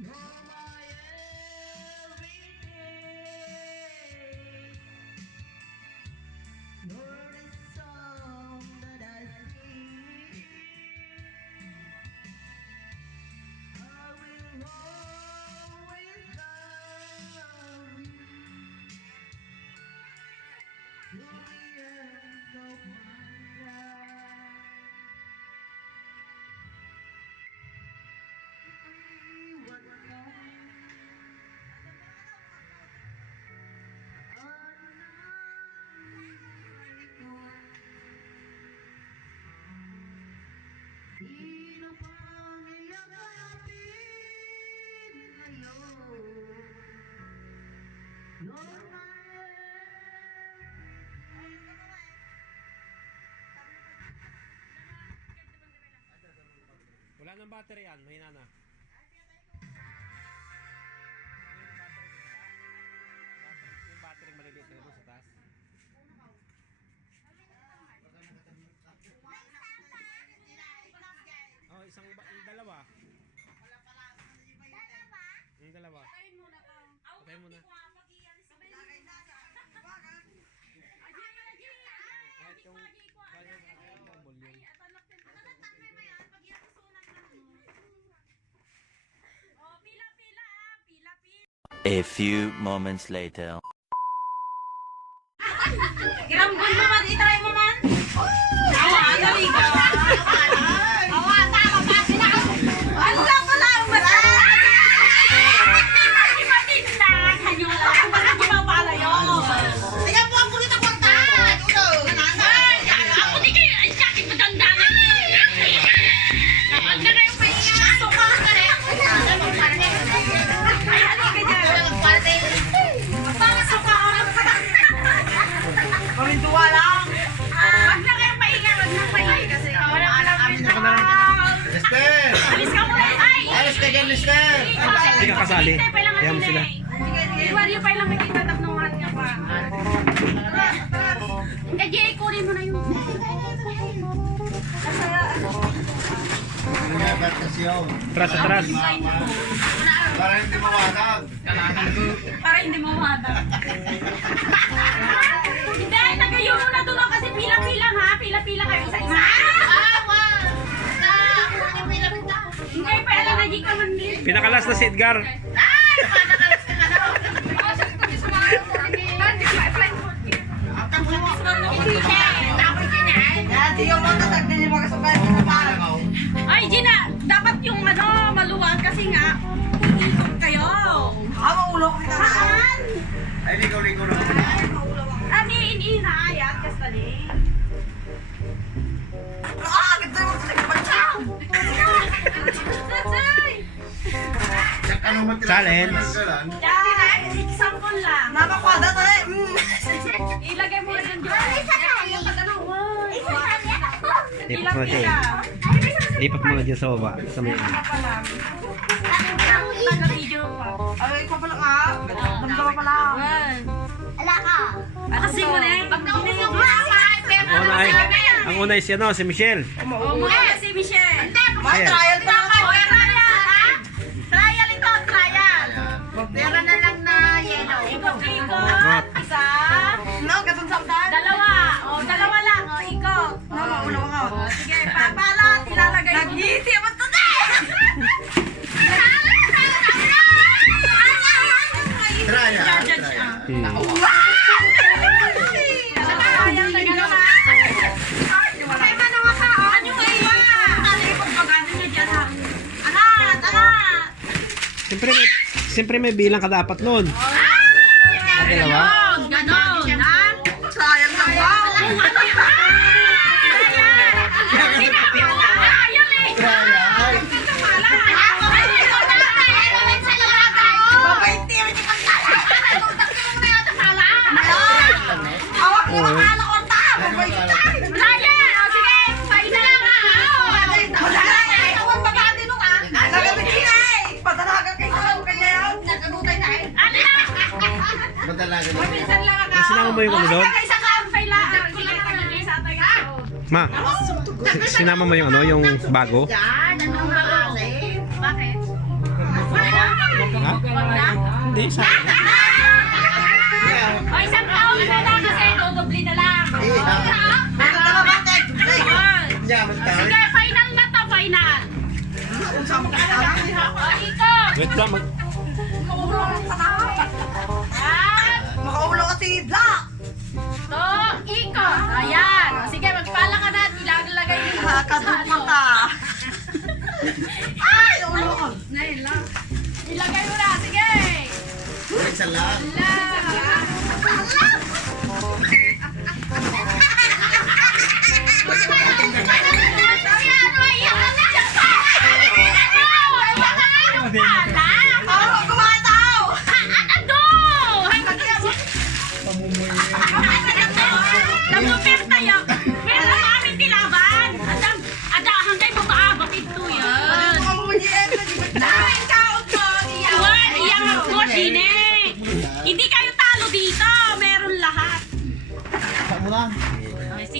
Yeah. Di na pangyayapin ngayon. You're my Wala nang battery yan, mahina na. Mo na. A few moments later. Hindi ka kasali. Kaya mo sila. Yung pa lang magkitatak ng hat niya pa. Eh, Jay, kunin mo na yung... Atras, atras. Para hindi mawatag. Para hindi mawada. Hindi, tagayo muna doon kasi pila-pila ha. Pila-pila kayo isa-isa. Hindi, Pinakalas na si Edgar. Ay, Gina, dapat yung ano, maluwag kasi nga, ikot kayo. Hawa ulo ko Saan? Ay, ligaw-ligaw na. Ani, iniina, ayat, Ano man Challenge. Yan, example lang. Napakwada to eh. Ilagay mo lang dyan. Lipat mo dyan. Lipat mo dyan sa baba. Sa may Taga-video pa. Ay, ikaw pala ka. Damdama pala. Kasi mo na eh. Pag nakukusok mo Ang una ay, ang una ay si, ano, si Michelle. O mo si Michelle. Ayan. trial pa siyempre may bilang ka dapat nun. Sinama mo yung ano, yung bago? Bakit? Hindi, sa O, isang taon na lang kasi dodobli na lang. Hindi ako tayo. Sige, final na to, final. O, ikot. Wait lang, mag...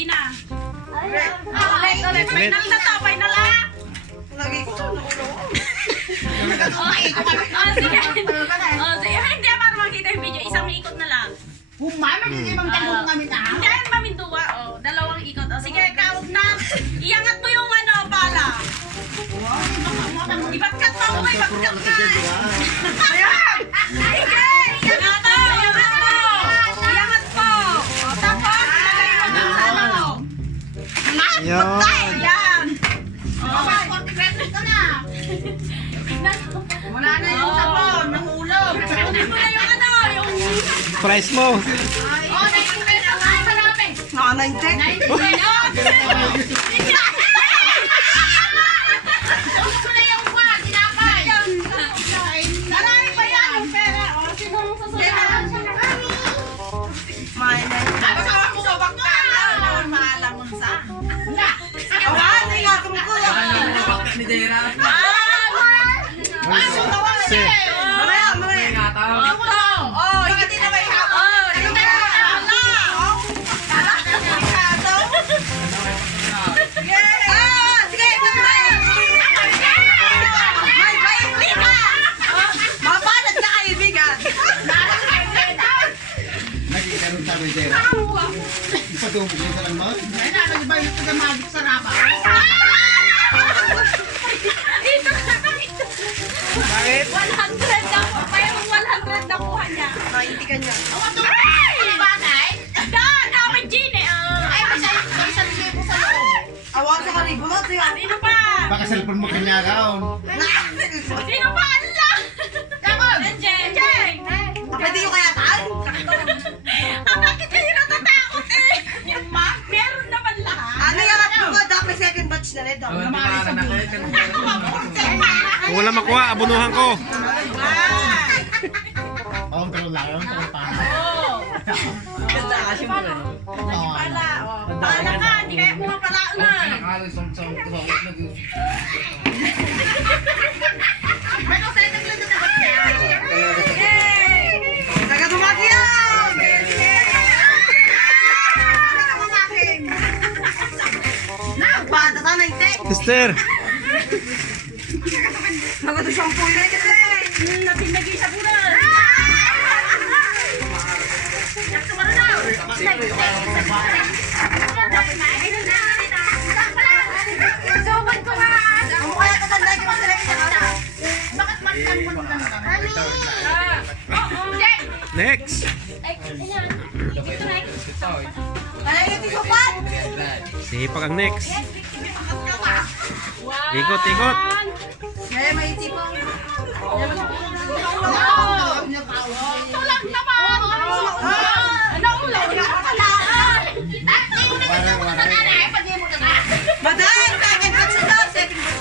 Okay, sige na. Okay, final na to, final na. Lagi ko ulo ko. Okay. Oh, sige. Oh, sige. Hindi, para makita yung video. Isang ikot na lang. Humay, magiging mga kami na. Hindi, maminduwa. Oh, dalawang ikot. Oh, sige, kawag na. Iangat mo yung ano, pala. Ibagkat mo, uy, ibagkat ka. Ayan! Price mo. Oh, 90 pesos. Nanay, Tek. Marami Nagkikaroon sa amin dera. Ipadumog yun sa lang mo. Dito ka nakita. Bakit? 100 na po. Mayroong 100 na kuha niya. Naintikan niya. Ay! Da, dami Gin eh. oh. Ay, may isang libo sa loob. Awan sa karibo mo, tiyo. Sino pa? Baka cellphone mo kanyagaon. Sino pa? Allah! Jen! Jen! Pwede yung kaya Kung wala makuha, abunuhan ko. Oo, pero lang yun. Pero paano? Oo. Ganda ka, siyempre. Pala, oh. Pala ka, hindi kaya pumapala na. Taga television. Bakit man kan mo na Mami! Oo. Jen! Next. Sipag ang next. Ikot, ikot. Kaya may tipong. Tulak na pa! Ano na daw. Second batch.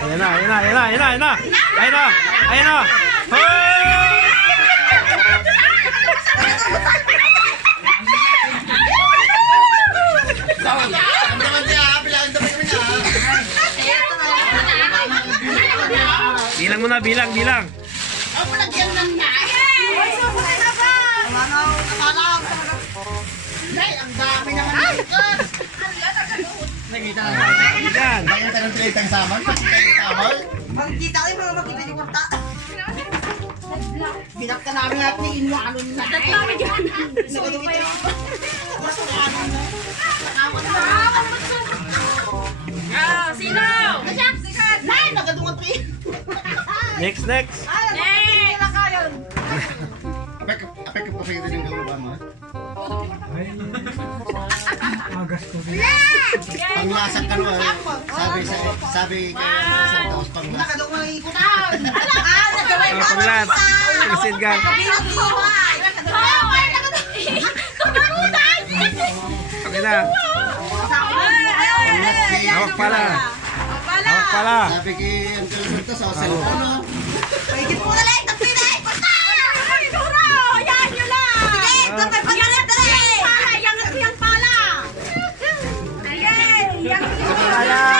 Ayan na, ayan na, ayan na, ayan na, ayan na. Ayan na, ayan na. Hoy! Bilang mo na, bilang, bilang. Wala na. Akala ko talaga. Yan. Kaya ka ng talitang saman. Pati kayo tawal. Magkita ko yung mga makita yung kwarta. Binakta namin natin yung inuwanon na. Tatlo kami dyan. Nagaduwi tayo. Masuwanon na. Oh, sino? Nay, nagadungan pa yun. Next, next. Next. Apek, apek ka pa sa'yo din yung galuba mo. Panglasak ka naman. Sabi, sa, sabi kaya mga santos panglasak. Nakadungan ang ikutan. Ah, nagawin Oh, congrats. Proceed, gang. Okay na. Hawak pala. Pala. Sabi kay Uncle Santos, sa cellphone, no? Paigit mo na lang. Tapin na ikutan. Pala.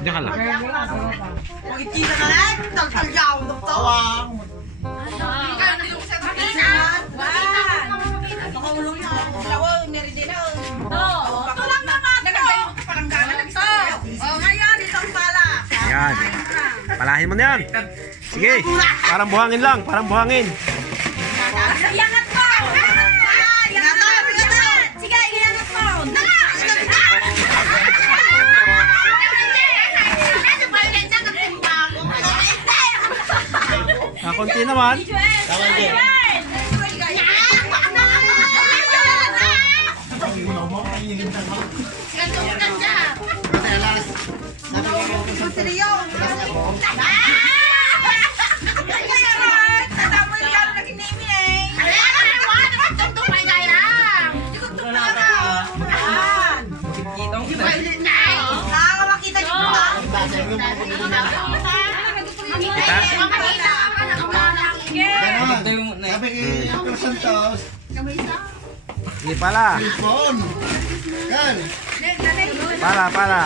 Diyan ka lang. Pagkita ka lang. Taltalyaw. Tawang. Nakaulong na. Lawa, meridina. Yan. Palahin mo na yan. Sige. Parang buhangin lang. Parang buhangin. Iyangat konti naman. Tawag din. Kaya Santos, ba? basa yung mga pagkakita. Kita? Ganon. Sabi kay Uncle Santos, Sige pala. phone. Kan. Pala, pala.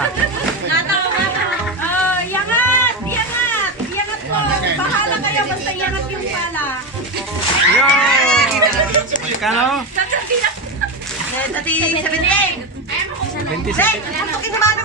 Oh, iyangat! Iyangat! Iyangat mo! Bahala kayo basta iyangat yung pala. Yo! Kano? Dati sa bintig. 27. Pagkin sa mga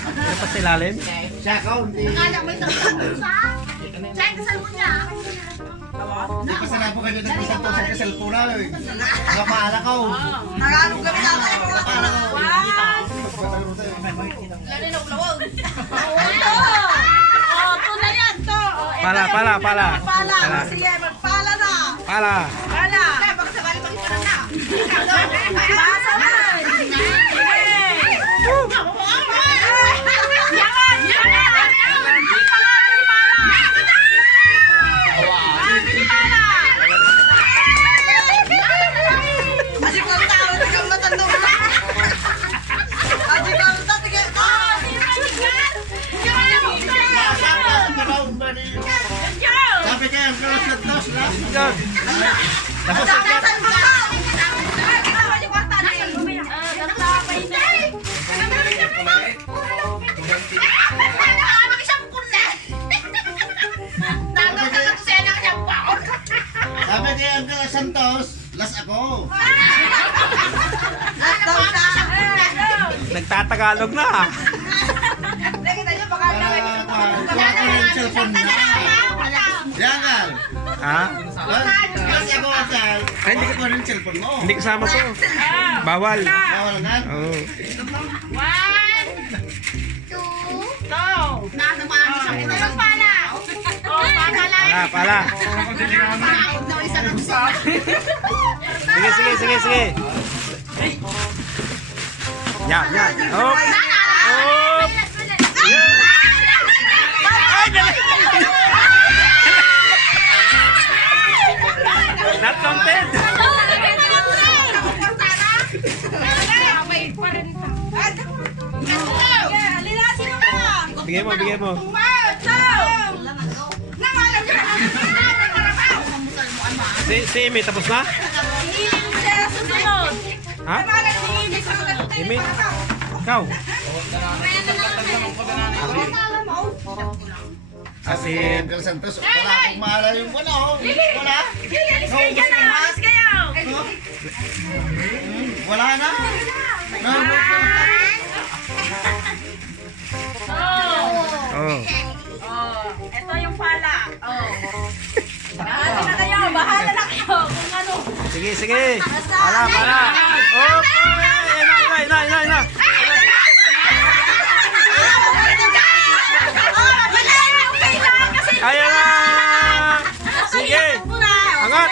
Ano pa sa ilalim? Siya kau di. Di pa sana po kayo nagsasantos sa cellphone na. eh. Nakapala kau. Tagalog kami sa akin. Nakapala kau. Oh, to na yan, to. Oh, Pala, pala, pala. Pala. Pala. Sige, magpala na. Pala. Pala. Kaya baka sa bali magkita na. Pasa na. Ha? Kasi ako asal. Ay, hindi ko ng cellphone mo. Hindi kasama to. Bawal. Bawal nga. Oh. One, two, go. Nasa pa ang isang ito lang pala. Oh, pala. Pala, pala. Sige, sige, sige, sige. Yan, yan. Oh. Oh. Not counted. Bigay mo, bigay mo. Si, si Amy, tapos na? Ha? Amy? Ikaw? Ah, si... Uncle Santos, wala akong maalala yung wala. oh. Wala. Wala na. Notebook na. Oh. Ito yung pala. Oh. Bahala na kayo, bahala na kayo kung ano. Sige, sige. Pala, pala. Oh, ay, ina, ina, ina, ina, Ayan na. Sige. Angat.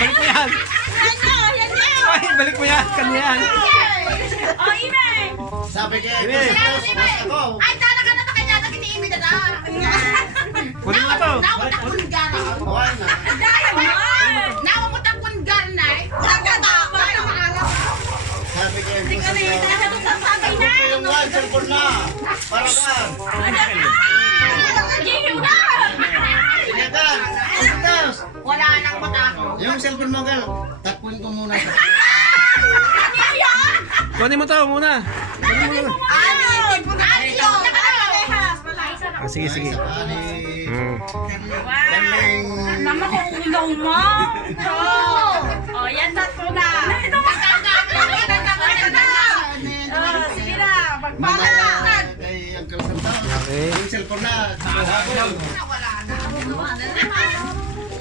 Balik mo yan. Ay, balik mo yan. Kanyan. Sabi kay Ime. Santos, mas ako. Ay, talaga na kanya na kiniimi na na. Kunin mo to. Nawag ang pungar. Wala na. Nawag ang pungar na. Sabi kay Uncle Santos, ako po yung wild cellphone na. Para ka. Wala nang mata. Yung cellphone mo, girl. Takpuin ko muna. Kunin mo to muna. Ah, sige, sige. Mm. Galing. Nama ko ulaw mo. Oh, yan na na. Okay. Yung cellphone na. Kuha ko.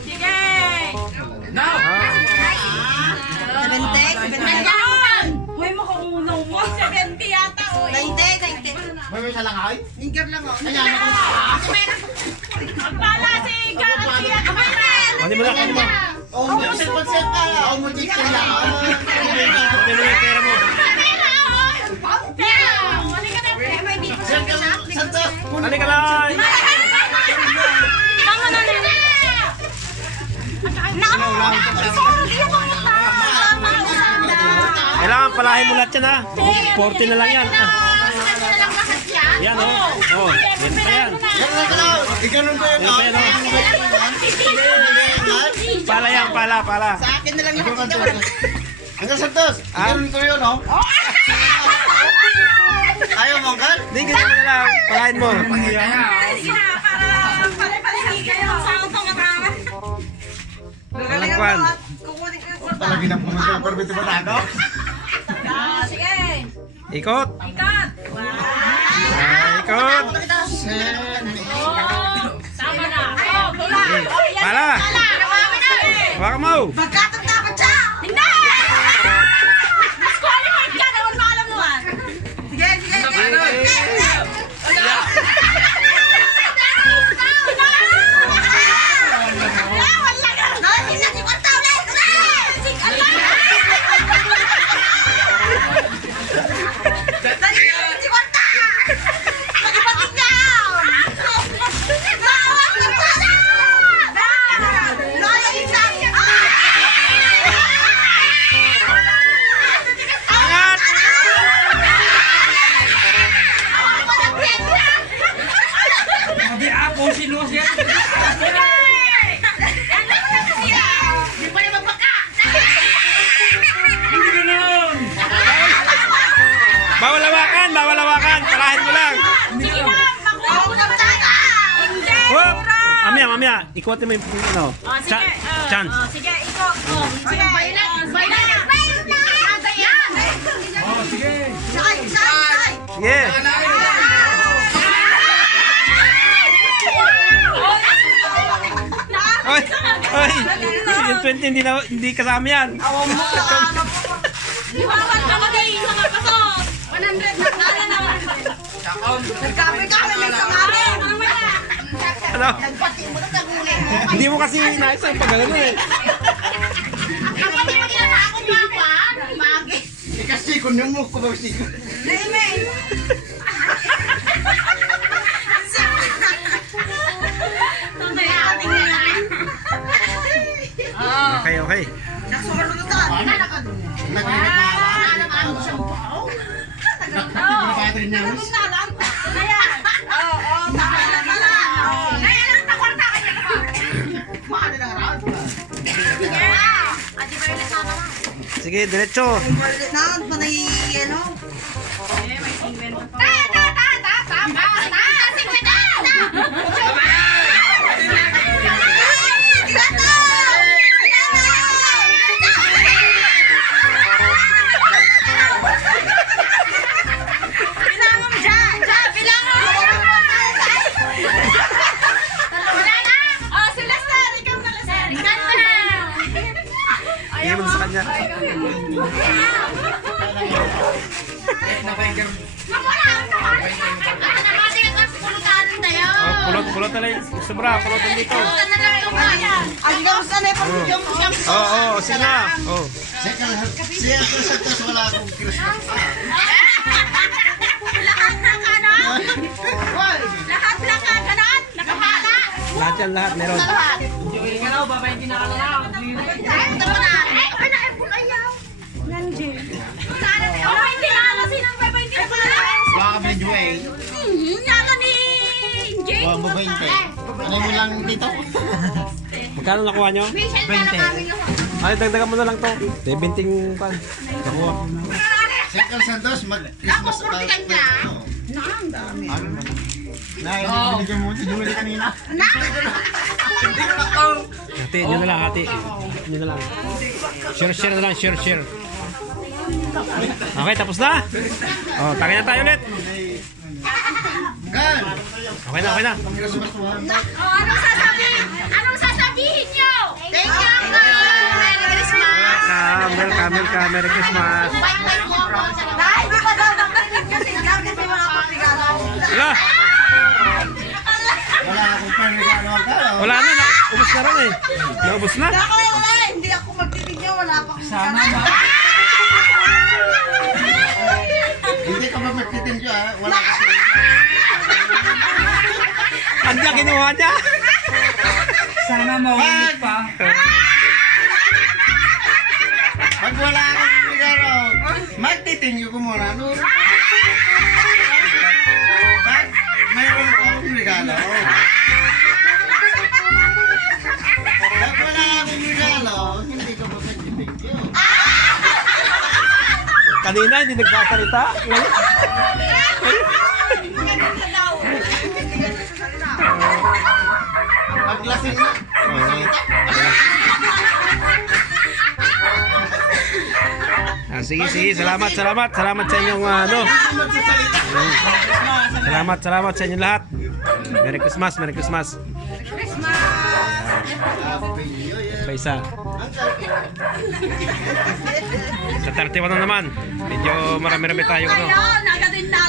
Sige. Ah, 70, 70. Ayan. Hoy, makaulaw mo. 70 yata, oy. 90, 90. May may salangay? Linger lang oh. Ayan. Magpala si Garcia. kunin mo na, kunin mo. Oh, yung cellphone set ka. Oh, mo ko lang. Kunin mo yung pera mo. Uncle Santos. Halika na. Kailangan palahin mo lahat yan ha. 40 na lang yan. Yan oh. Oh, yan pa yan. Na na. Yan pa yan oh. Pala yan, pala, pala. Sa akin na lang yung Uncle Santos. Ikaroon ko yun, oh. Mo, Uncle? Hindi, ganyan mo na lang. Palahin mo. Walang kwan. Kukunin ko yung Palagi na pumunta ng permit ba ako? Sige. Ikot. Ikat. Ah, ikot. Sen. Tama na. Oh. Oh. Pala. Mo. Magkatanda ka siya! Hindi! Makuha mo mo yung ano. Oh, sige. Sa- Oh. chance. Sige, ikaw. Oh, sige. Violet, Violet. Violet na. Yan. Sakay, sakay. Sige. Ay, ay, yung 20 hindi, na, hindi kasama yan. Iwawan ka magay. Mga pasok. 100 na. Nala na. Nagkape-kape, may samari. Ano? Nagpati mo na taguli. Hindi mo kasi nais ang pag ano eh. Kapatid mo nila ako mapa. Magi. Ikasikon yung mo ko? Tunay ating na. Okay, okay. Nagsumarunod na. Nagrigat na Nagrigat niya. Ayan. Sige, diretso. Balik na, panay, ano? Yan, lahat meron. Lahat. Ay, ito mo na. Ay, ano na, ay, pul- ayaw. Nandiyan. Sana, oh, hindi na, kasi nang bye, hindi na pala. Baka ka. Hmm, ni 20. Ano mo lang dito? Magkano nakuha nyo? Michelle, meron kami yung- Ay, dagdagan mo na lang to. 17 pan. Nakuha. Second Santos, mag-Christmas. Ako, kurti ka niya. Na, hindi binigyan mo si Julie kanina. Hati nyo na lang, hati. Hati nyo na lang. Share, share na lang, share, share. Okay, tapos na. Oh, tagay na tayo ulit. Gan! Okay na, okay na. Oh, anong sasabihin? Anong sasabihin niyo? Thank you, Uncle. Merry Christmas. Welcome, welcome, welcome. Merry Christmas. Di daw kasi lang kasi Wala panigano ka. Wala na. na ubus na rin eh. Naubos na. Ako wala, hindi ako magtitigyan, wala pa akong Sana Hindi ka ba magtitin siya? ah? Wala kasi. Andiyan kinuha niya. Sana maulit pa. Pag wala akong regalo, magtitinyo ko muna. No? Kanina hindi nagsasalita. Ngayon, Pag lasing na. Ah, sige, sige. Salamat, salamat. Salamat sa inyong ah, ano. Salamat, salamat sa inyong lahat. Merry Christmas, Merry Christmas. Pa isa. Sa 31 na naman. Medyo marami-rami tayo ano. Ayun, nagadindala